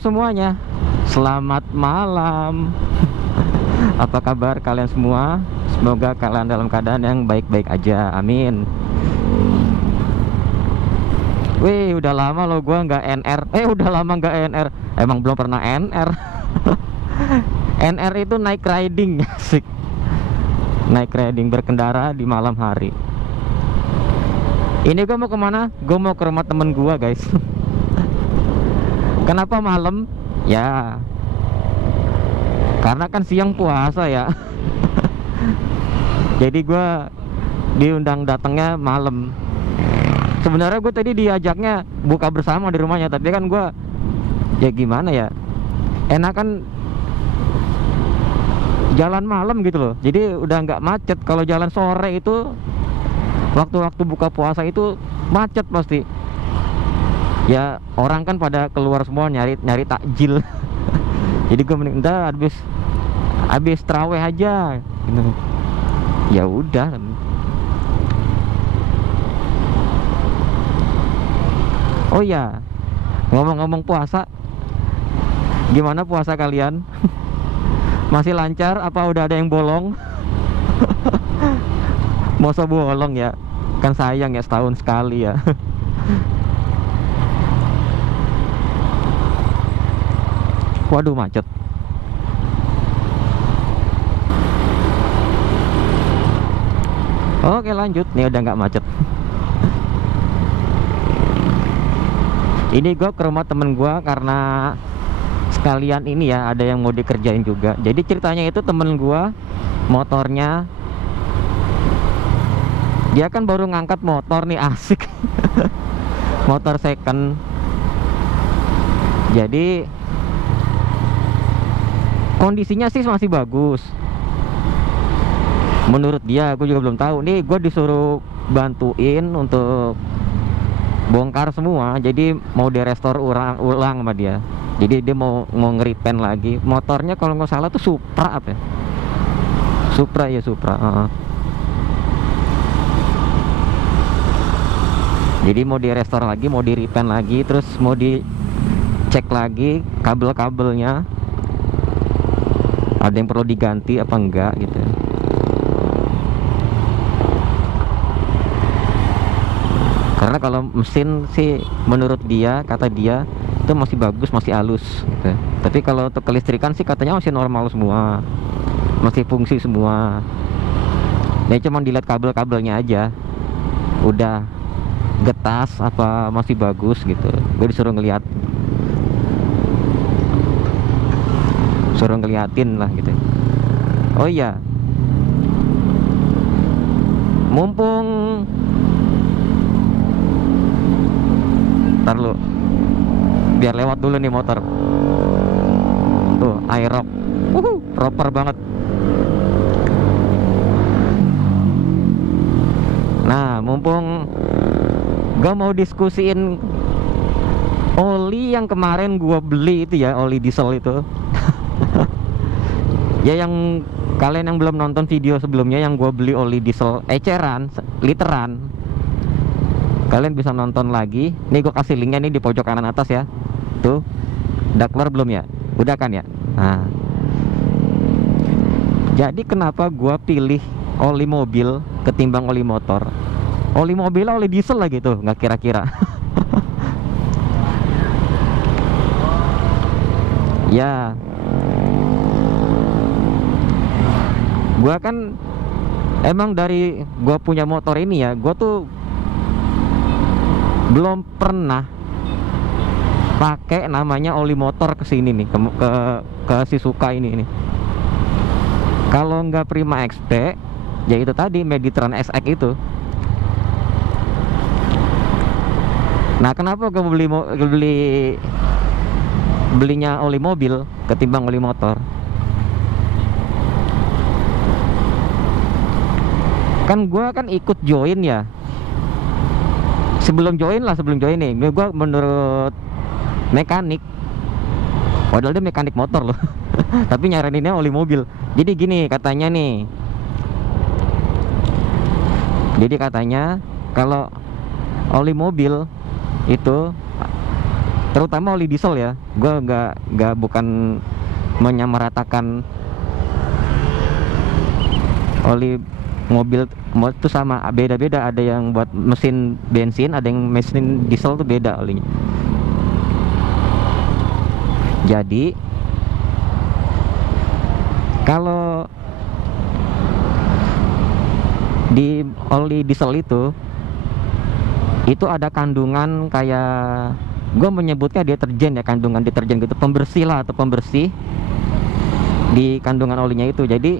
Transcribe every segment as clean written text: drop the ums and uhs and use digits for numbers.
semuanya, selamat malam. Apa kabar kalian semua? Semoga kalian dalam keadaan yang baik-baik aja, amin. Wih, udah lama loh gua nggak NR. Udah lama nggak NR. Emang belum pernah NR. NR itu naik riding, asik. Naik riding, berkendara di malam hari. Ini gua mau kemana? Gua mau ke rumah temen gua, guys. Kenapa malam? Ya, karena kan siang puasa ya. Jadi gua diundang datangnya malam. Sebenarnya gue tadi diajaknya buka bersama di rumahnya, tapi kan gue ya gimana ya, enakan jalan malam gitu loh. Jadi udah nggak macet. Kalau jalan sore itu waktu-waktu buka puasa itu macet pasti. Ya orang kan pada keluar semua nyari takjil. Jadi gue mending udah habis terawih aja gitu. Ya udah. Oh ya, ngomong-ngomong puasa, gimana puasa kalian? Masih lancar apa udah ada yang bolong? Masa bolong ya? Kan sayang ya, setahun sekali ya. Waduh, macet. Oke, lanjut. Nih udah nggak macet. Ini gue ke rumah temen gue karena sekalian ini ya, ada yang mau dikerjain juga. Jadi ceritanya itu temen gue motornya, dia kan baru ngangkat motor nih, asik. Motor second. Jadi kondisinya sih masih bagus menurut dia. Gue juga belum tahu. Nih gue disuruh bantuin untuk bongkar semua, jadi mau direstore ulang sama dia. Jadi dia mau ngeripen lagi motornya. Kalau nggak salah tuh Supra apa ya? Supra ya, Supra. Jadi mau direstore lagi, mau diripen lagi, terus mau dicek lagi kabel-kabelnya ada yang perlu diganti apa enggak gitu. Karena kalau mesin sih menurut dia, kata dia itu masih bagus, masih halus gitu. Tapi kalau untuk kelistrikan sih katanya masih normal semua, masih fungsi semua. Dia cuma dilihat kabel-kabelnya aja, udah getas apa masih bagus gitu. Gue disuruh ngeliatin lah gitu. Oh iya, mumpung ntar lu biar lewat dulu nih motor tuh, Aerox proper banget. Nah, mumpung gak mau diskusiin oli yang kemarin gua beli itu ya, oli diesel itu. Ya yang kalian yang belum nonton video sebelumnya yang gua beli oli diesel eceran literan, kalian bisa nonton lagi. Nih gue kasih linknya nih di pojok kanan atas ya. Tuh, udah keluar belum ya? Udah kan ya? Nah, jadi kenapa gue pilih oli mobil ketimbang oli motor? Oli mobil oli diesel lagi tuh, nggak kira-kira. Ya, gue kan emang dari gue punya motor ini ya, gue tuh belum pernah pakai namanya oli motor ke sini nih, ke Shizuka ini. Kalau nggak Prima XP, ya itu tadi Mediterranean SX itu. Nah, kenapa gue belinya oli mobil ketimbang oli motor? Kan gue kan ikut join ya. Sebelum join nih, gue menurut mekanik, padahal dia mekanik motor loh. Tapi nyaraninnya oli mobil. Jadi gini katanya nih, jadi katanya kalau oli mobil itu terutama oli diesel ya. Gue nggak bukan menyamaratakan oli mobil itu sama, beda-beda. Ada yang buat mesin bensin, ada yang mesin diesel tuh beda olinya. Jadi kalau di oli diesel itu ada kandungan kayak, gue menyebutnya deterjen ya, kandungan deterjen gitu, pembersih lah, atau pembersih di kandungan olinya itu. Jadi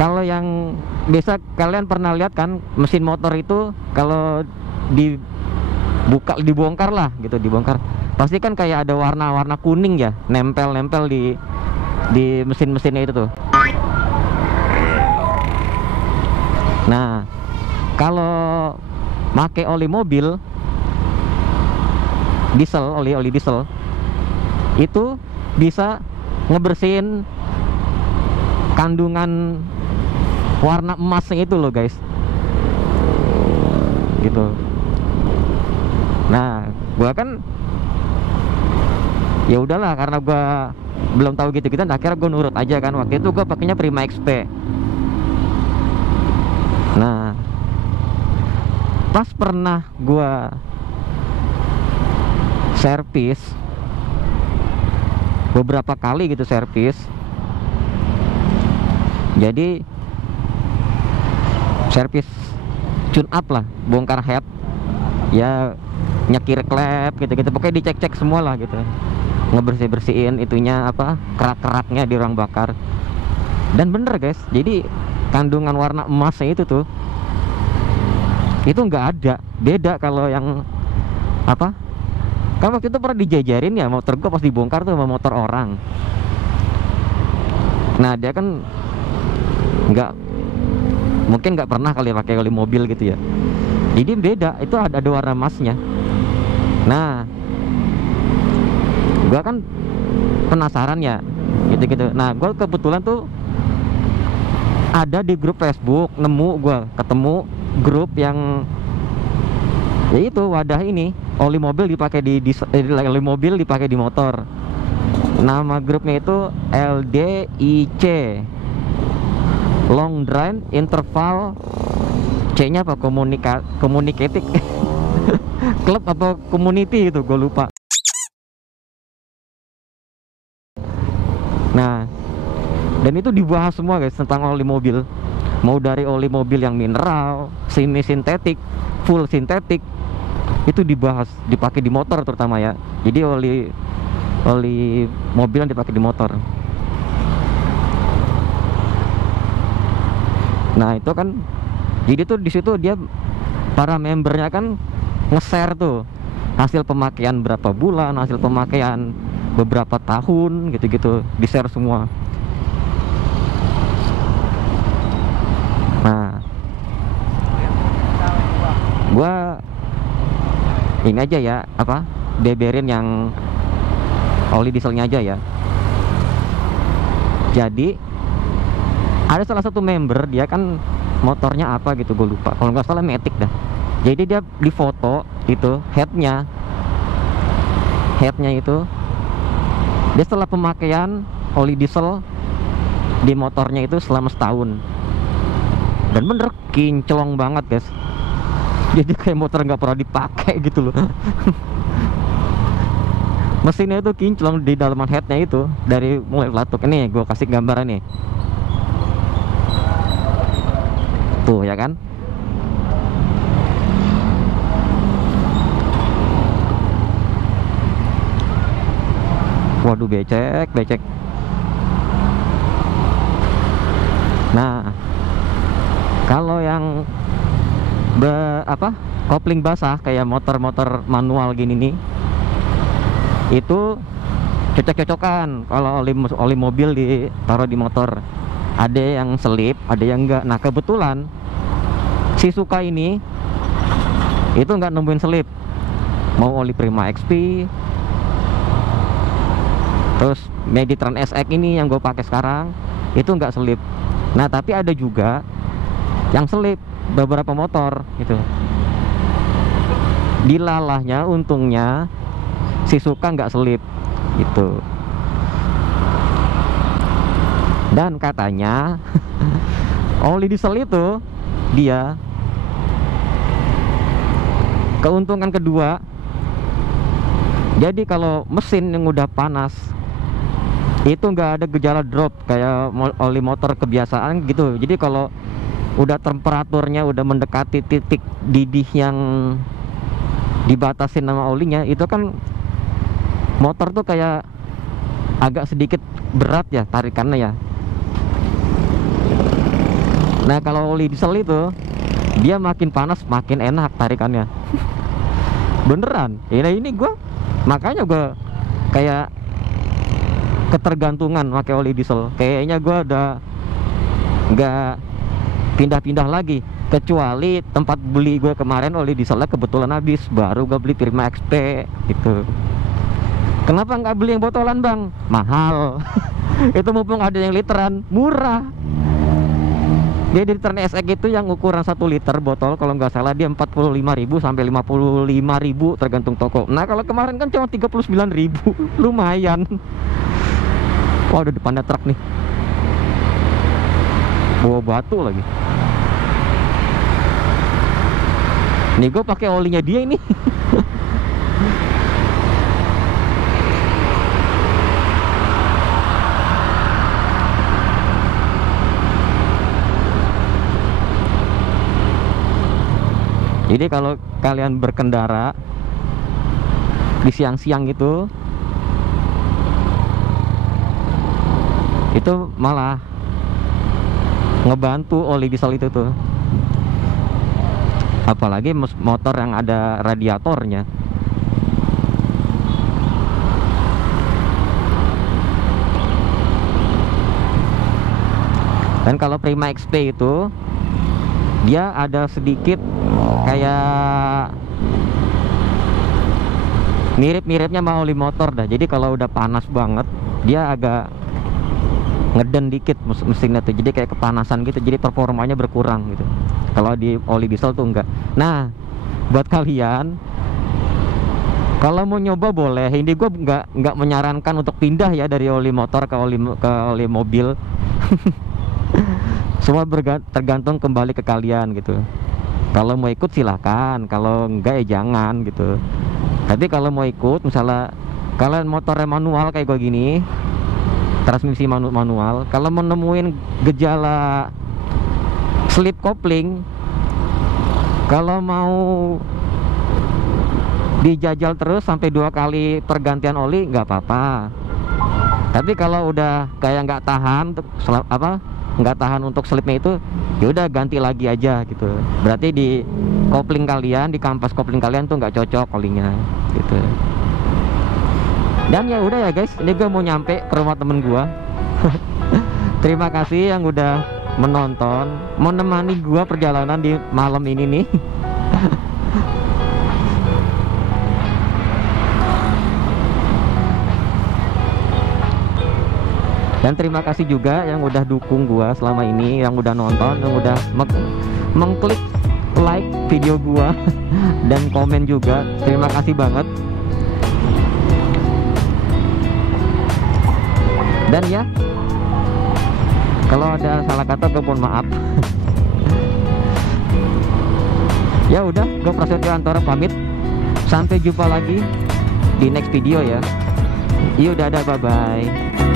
kalau yang biasa kalian pernah lihat kan, mesin motor itu kalau dibongkar lah gitu, dibongkar pasti kan kayak ada warna-warna kuning ya, nempel-nempel di mesin-mesinnya itu tuh. Nah, kalau pakai oli mobil diesel, oli diesel itu bisa ngebersihin kandungan warna emasnya itu loh guys, gitu. Nah, gua kan ya udahlah, karena gua belum tahu gitu-gitu, akhirnya gua nurut aja kan. Waktu itu gua pakainya Prima XP. Nah, pas pernah gua servis beberapa kali gitu, servis. Jadi servis tune up lah, bongkar head ya, nyekir klep gitu-gitu, pokoknya dicek-cek semua lah gitu, ngebersih-bersihin itunya apa, kerak-keraknya di ruang bakar. Dan bener guys, jadi kandungan warna emasnya itu nggak ada, beda kalau yang apa, kan waktu itu pernah dijajarin ya motor gua pas dibongkar tuh sama motor orang. Nah, dia kan mungkin nggak pernah kali pakai oli mobil gitu ya, jadi beda, itu ada warna emasnya. Nah, gua kan penasaran ya gitu-gitu. Nah, gua kebetulan tuh ada di grup Facebook, ketemu grup yang yaitu wadah ini, oli mobil dipakai oli mobil dipakai di motor. Nama grupnya itu LDIC, Long Drive Interval, C-nya apa, communicating club apa community itu, gue lupa. Nah, dan itu dibahas semua guys tentang oli mobil, mau dari oli mobil yang mineral, semi sintetik, full sintetik, itu dibahas, dipakai di motor terutama ya. Jadi oli mobil yang dipakai di motor. Nah, itu kan jadi tuh di situ dia, para membernya kan nge-share tuh hasil pemakaian berapa bulan, hasil pemakaian beberapa tahun gitu-gitu, di-share semua. Nah, gua ini aja ya, apa, beberin yang oli dieselnya aja ya. Jadi ada salah satu member, dia kan motornya apa gitu, gue lupa, kalau nggak salah Matic dah. Jadi dia di foto itu headnya itu, dia setelah pemakaian oli diesel di motornya itu selama setahun, dan bener kinclong banget guys. Jadi kayak motor nggak pernah dipakai gitu loh. Mesinnya itu kinclong di dalaman headnya itu, dari mulai pelatuk. Ini gue kasih gambaran nih, tuh ya kan. Waduh, becek. Nah, kalau yang kopling basah kayak motor-motor manual gini nih, itu cocok-cocokan. Kalau oli mobil ditaruh di motor, ada yang selip, ada yang enggak. Nah, kebetulan si Suka ini itu nggak nemuin selip, mau oli Prima XP, terus Meditran SX ini yang gue pakai sekarang itu nggak selip. Nah, tapi ada juga yang selip beberapa motor gitu. Dilalahnya untungnya si Suka nggak selip gitu. Dan katanya oli diesel itu dia keuntungan kedua. Jadi kalau mesin yang udah panas itu nggak ada gejala drop kayak oli motor kebiasaan gitu. Jadi kalau udah temperaturnya udah mendekati titik didih yang dibatasin sama olinya, itu kan motor tuh kayak agak sedikit berat ya tarikannya ya. Nah kalau oli diesel itu dia makin panas makin enak tarikannya. Beneran ini gue makanya gue kayak ketergantungan pakai oli diesel. Kayaknya gue udah nggak pindah-pindah lagi, kecuali tempat beli gue kemarin oli dieselnya kebetulan habis, baru gue beli Prima XP gitu. Kenapa nggak beli yang botolan bang? Mahal. Itu mumpung ada yang literan, murah. Jadi literan SX itu yang ukuran 1 liter botol, kalau nggak salah dia 45.000 sampai 55.000 tergantung toko. Nah kalau kemarin kan cuma 39.000, lumayan. Wah udah depannya truk nih, bawa batu lagi. Nih gue pakai olinya dia ini. Jadi kalau kalian berkendara di siang-siang itu malah ngebantu oli diesel itu tuh. Apalagi motor yang ada radiatornya. Dan kalau Prima XP itu dia ada sedikit kayak mirip-miripnya sama oli motor dah. Jadi kalau udah panas banget dia agak ngeden dikit mesinnya tuh, jadi kayak kepanasan gitu, jadi performanya berkurang gitu. Kalau di oli diesel tuh enggak. Nah buat kalian kalau mau nyoba boleh, ini gue nggak menyarankan untuk pindah ya dari oli motor ke oli mobil. Semua tergantung kembali ke kalian gitu. Kalau mau ikut silahkan, kalau enggak ya jangan gitu. Tapi kalau mau ikut, misalnya kalian motornya manual kayak gue gini, transmisi manual, kalau menemuin gejala slip kopling, kalau mau dijajal terus sampai 2 kali pergantian oli nggak apa-apa. Tapi kalau udah kayak nggak tahan nggak tahan untuk slipnya itu, ya udah ganti lagi aja gitu. Berarti di kopling kalian, di kampas kopling kalian tuh nggak cocok olinya gitu. Dan ya udah ya guys, ini gue mau nyampe ke rumah temen gue. Terima kasih yang udah menonton, menemani gue perjalanan di malam ini nih. Dan terima kasih juga yang udah dukung gua selama ini, yang udah nonton, yang udah mengklik like video gua dan komen juga. Terima kasih banget. Dan ya, kalau ada salah kata gue mohon maaf. Ya udah, gue Prasetyo Antoro pamit. Sampai jumpa lagi di next video ya. Iya udah ada, bye bye.